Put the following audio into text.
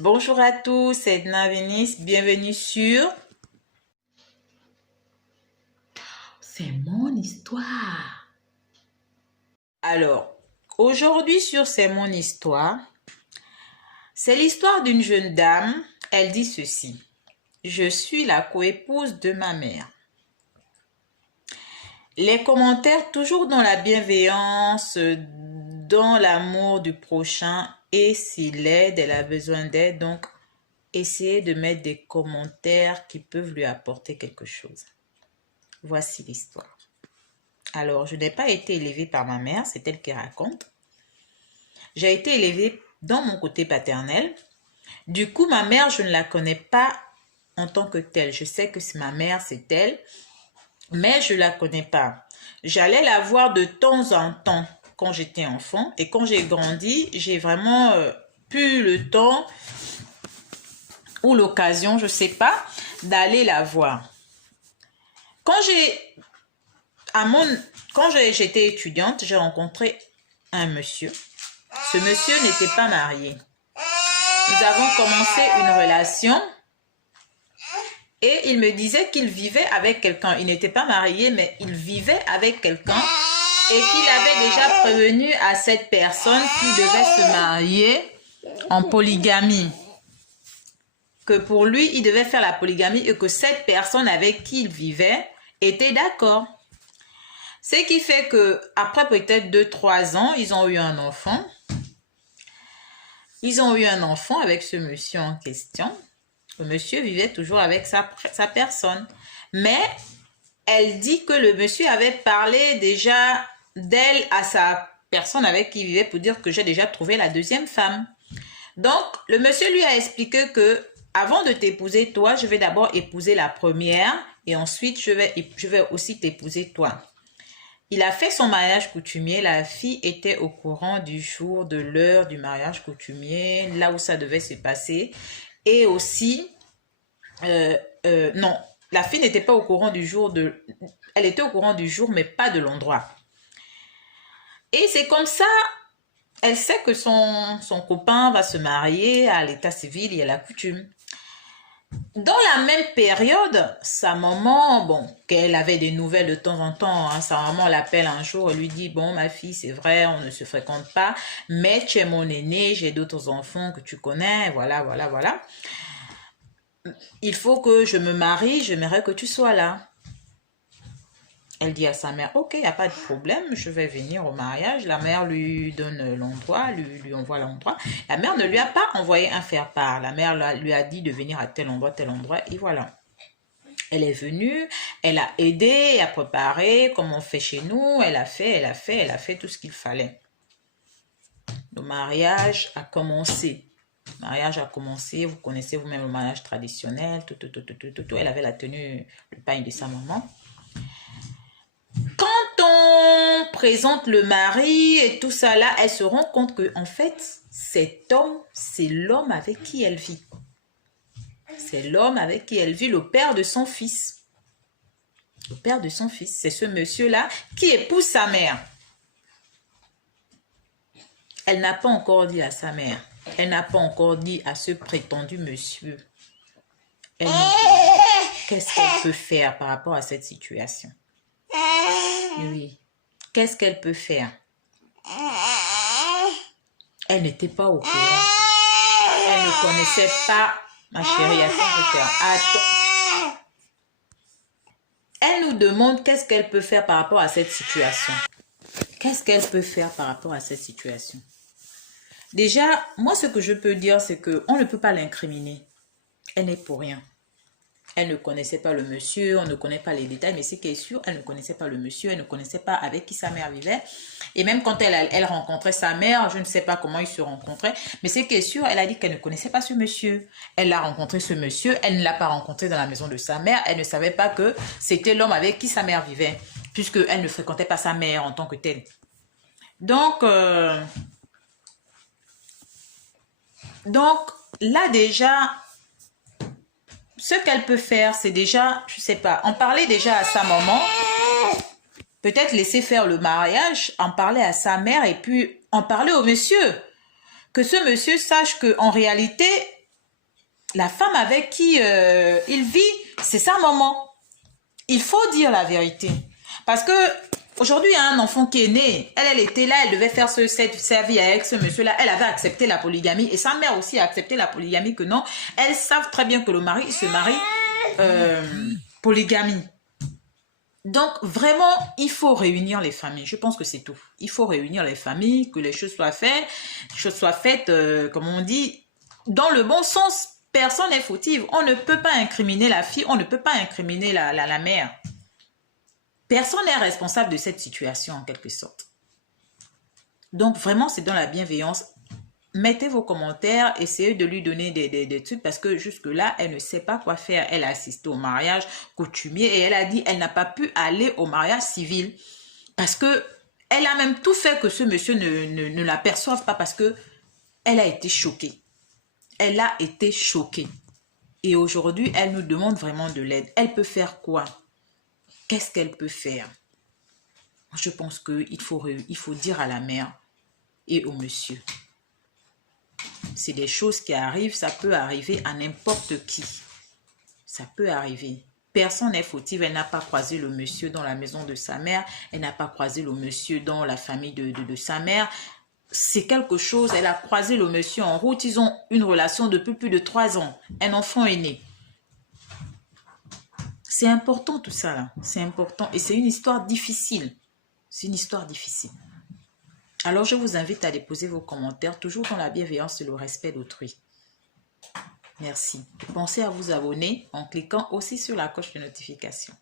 Bonjour à tous, c'est Edna Venice, bienvenue sur C'est mon histoire. Alors, aujourd'hui sur C'est mon histoire, c'est l'histoire d'une jeune dame. Elle dit ceci: je suis la coépouse de ma mère. Les commentaires toujours dans la bienveillance, dans l'amour du prochain, et si l'aide, elle a besoin d'aide, donc essayez de mettre des commentaires qui peuvent lui apporter quelque chose. Voici l'histoire. Alors, je n'ai pas été élevée par ma mère, c'est elle qui raconte. J'ai été élevée dans mon côté paternel. Du coup, ma mère, je ne la connais pas en tant que telle. Je sais que c'est ma mère, c'est elle, mais je ne la connais pas. J'allais la voir de temps en temps quand j'étais enfant, et quand j'ai grandi, j'ai vraiment plus le temps ou l'occasion, je ne sais pas, d'aller la voir. Quand j'étais étudiante, j'ai rencontré un monsieur. Ce monsieur n'était pas marié. Nous avons commencé une relation et il me disait qu'il vivait avec quelqu'un. Il n'était pas marié, mais il vivait avec quelqu'un et qu'il avait déjà prévenu à cette personne qu'il devait se marier en polygamie. Que pour lui, il devait faire la polygamie et que cette personne avec qui il vivait était d'accord. Ce qui fait que après peut-être 2-3 ans, ils ont eu un enfant. Ils ont eu un enfant avec ce monsieur en question. Le monsieur vivait toujours avec sa personne. Mais elle dit que le monsieur avait parlé déjà d'elle à sa personne avec qui il vivait pour dire que j'ai déjà trouvé la deuxième femme. Donc, le monsieur lui a expliqué que avant de t'épouser toi, je vais d'abord épouser la première et ensuite je vais aussi t'épouser toi. Il a fait son mariage coutumier. La fille était au courant du jour, de l'heure du mariage coutumier, là où ça devait se passer. Et aussi, non, la fille n'était pas au courant du jour elle était au courant du jour, mais pas de l'endroit. Et c'est comme ça, elle sait que son copain va se marier à l'état civil et à la coutume. Dans la même période, sa maman, bon, qu'elle avait des nouvelles de temps en temps, hein, sa maman l'appelle un jour et lui dit: bon, ma fille, c'est vrai, on ne se fréquente pas, mais tu es mon aîné, j'ai d'autres enfants que tu connais, voilà, voilà, voilà. Il faut que je me marie, j'aimerais que tu sois là. Elle dit à sa mère: ok, il n'y a pas de problème, je vais venir au mariage. La mère lui donne l'endroit, lui envoie l'endroit. La mère ne lui a pas envoyé un faire-part. La mère lui a dit de venir à tel endroit, et voilà. Elle est venue, elle a aidé à préparer comme on fait chez nous. Elle a fait tout ce qu'il fallait. Le mariage a commencé. Le mariage a commencé, vous connaissez vous-même le mariage traditionnel, tout. Elle avait la tenue, le pagne de sa maman. Quand on présente le mari et tout ça là, elle se rend compte que en fait, cet homme, c'est l'homme avec qui elle vit. C'est l'homme avec qui elle vit, le père de son fils. Le père de son fils, c'est ce monsieur-là qui épouse sa mère. Elle n'a pas encore dit à sa mère. Elle n'a pas encore dit à ce prétendu monsieur. Qu'est-ce qu'elle peut faire par rapport à cette situation? Oui. Qu'est-ce qu'elle peut faire? Elle n'était pas au courant. Elle ne connaissait pas, ma chérie, attends. Elle nous demande qu'est-ce qu'elle peut faire par rapport à cette situation. Qu'est-ce qu'elle peut faire par rapport à cette situation? Déjà, moi, ce que je peux dire, c'est qu'on ne peut pas l'incriminer. Elle n'est pour rien. Elle ne connaissait pas le monsieur, on ne connaît pas les détails, mais ce qui est sûr, elle ne connaissait pas le monsieur, elle ne connaissait pas avec qui sa mère vivait. Et même quand elle rencontrait sa mère, je ne sais pas comment ils se rencontraient, mais ce qui est sûr, elle a dit qu'elle ne connaissait pas ce monsieur. Elle a rencontré ce monsieur, elle ne l'a pas rencontré dans la maison de sa mère, elle ne savait pas que c'était l'homme avec qui sa mère vivait, puisqu'elle ne fréquentait pas sa mère en tant que telle. Donc là déjà, ce qu'elle peut faire, c'est déjà, je sais pas, en parler déjà à sa maman, peut-être laisser faire le mariage, en parler à sa mère et puis en parler au monsieur. Que ce monsieur sache qu'en réalité, la femme avec qui il vit, c'est sa maman. Il faut dire la vérité. Parce que aujourd'hui, il y a un enfant qui est né. Elle était là, elle devait faire sa vie avec ce monsieur-là. Elle avait accepté la polygamie. Et sa mère aussi a accepté la polygamie, que non. Elles savent très bien que le mari, il se marie polygamie. Donc, vraiment, il faut réunir les familles. Je pense que c'est tout. Il faut réunir les familles, que les choses soient faites, comme on dit, dans le bon sens. Personne n'est fautive. On ne peut pas incriminer la fille, on ne peut pas incriminer la mère. Personne n'est responsable de cette situation, en quelque sorte. Donc, vraiment, c'est dans la bienveillance. Mettez vos commentaires, essayez de lui donner des trucs parce que jusque-là, elle ne sait pas quoi faire. Elle a assisté au mariage coutumier et elle a dit qu'elle n'a pas pu aller au mariage civil parce que elle a même tout fait que ce monsieur ne l'aperçoive pas parce que elle a été choquée. Elle a été choquée. Et aujourd'hui, elle nous demande vraiment de l'aide. Elle peut faire quoi? Qu'est-ce qu'elle peut faire? Je pense qu'il faut dire à la mère et au monsieur. C'est des choses qui arrivent, ça peut arriver à n'importe qui. Ça peut arriver. Personne n'est fautive, elle n'a pas croisé le monsieur dans la maison de sa mère, elle n'a pas croisé le monsieur dans la famille de sa mère. C'est quelque chose, elle a croisé le monsieur en route, ils ont une relation depuis plus de 3 ans. Un enfant est né. C'est important tout ça là, c'est important et c'est une histoire difficile. C'est une histoire difficile. Alors je vous invite à déposer vos commentaires, toujours dans la bienveillance et le respect d'autrui. Merci. Pensez à vous abonner en cliquant aussi sur la cloche de notification.